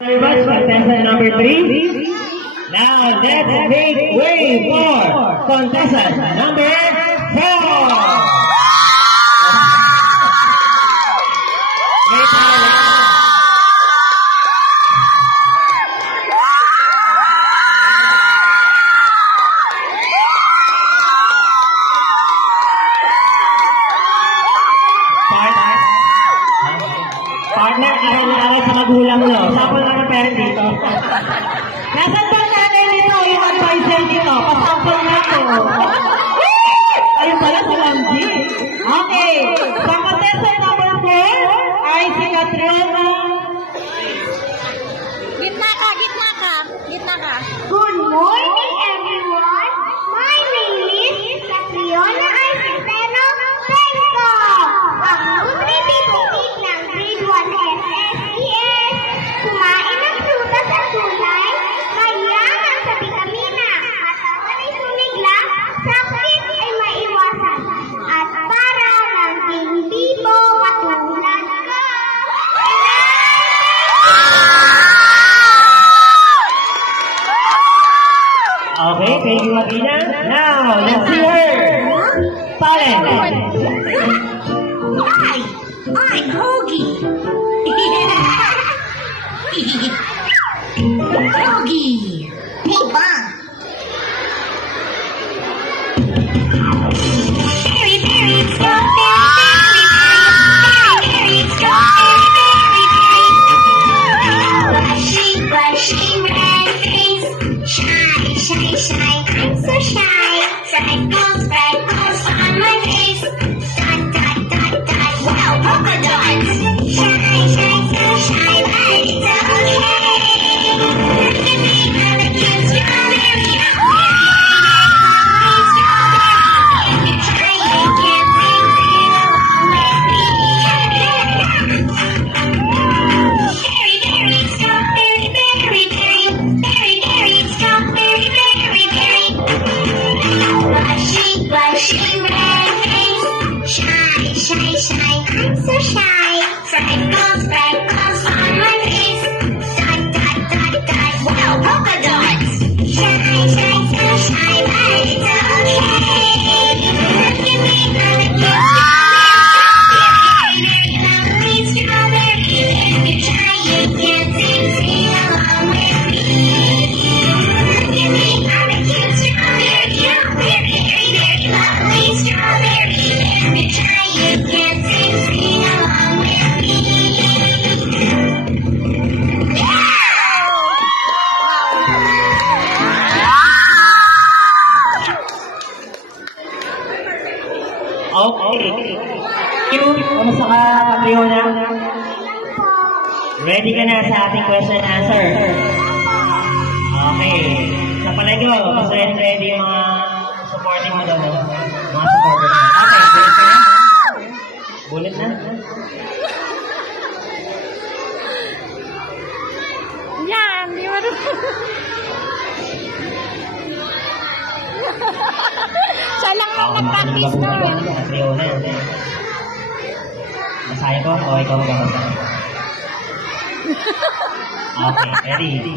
Very much, contestant number 3. Now let's make way for contestant number 4. Wait lang. Partner, aral-aral sa magulang nyo. Sample lang ng parent dito. Nasaan ba nanay nito? Yung advisor dito. Pasample na to. Ayun pala sa Lamji. Okay. Sa contestant number 4 ay si Catriona. Gitna ka, gitna ka. Gitna ka. Good morning, everyone. My name is Catriona Arcenteno Pesco. Ang nutritibutik ng grade 1 SSES. Kumain ng prutas at gulay, mayaman sa bitamina, katawan ay sumigla, sakit ay maiwasan, at para ng hindi mo katulad ko. Okay, thank you, Marina. Now, let's see her. Talent. Hi, I'm Hoagie. Hoagie. Hey, Bob. Berry, berry, strawberry, berry, strawberry, berry. Brushy, red face. Shy, shy, shy. I'm so shy. Freckles, freckles on my face. Dot, dot, dot, dot. Wow, polka dots. Shy, shy, so shy, but it's okay. Look at me, I'm a cute strawberry. If you try, you can sing along with me. Berry, berry, strawberry, berry, berry. Berry, berry, strawberry, berry, berry. Blushy, blushy, red face. Shy, shy, shy, I'm so shy. Freckles, freckles on my face. Dot, dot, dot, dot. Wow, polka dots. Shy, shy, so shy, but it's okay. Look at me, I'm a cute strawberry. Very, very lovely strawberry. If you try, you can sing along with me. Look at me, I'm a cute strawberry. Very, very, very lovely strawberry. If you try, you can sing along with me. Okay. Cute. Kamusta ka, Catriona? Ready ka na sa ating question and answer? Okay. Sa palay ko, mas ready yung mga supporting mo doon. Mga supporters mo. Okay, bulit ka na? Bulit na? Yan, di ba? Siya lang ang nag-practice nun. Catriona. Masaya ko o ikaw mag-masaya? Okay, ready.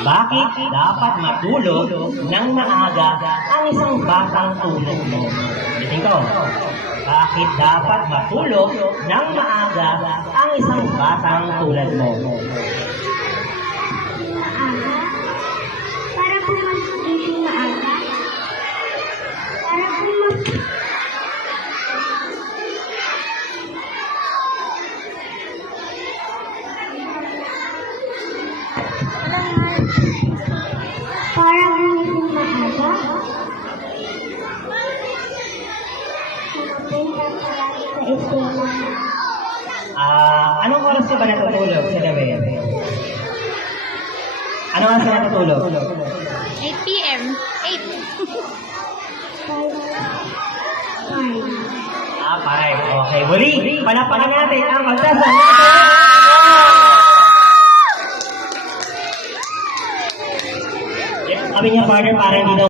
Bakit dapat matulog ng maaga ang isang batang tulad mo? Bitin ko. Bakit dapat matulog ng maaga ang isang batang tulad mo? Maaga? Para pumasok maaga? Para pumasok... Para gumising maaga? Pupunta palagi sa eskwela. Anong oras ka ba natutulog sa gabi? Anong oras ka natutulog? 8 p.m. 8. 5. Okay, muli. Palapakan natin ang contestant natin. Sabi niya, partner, parang hindi daw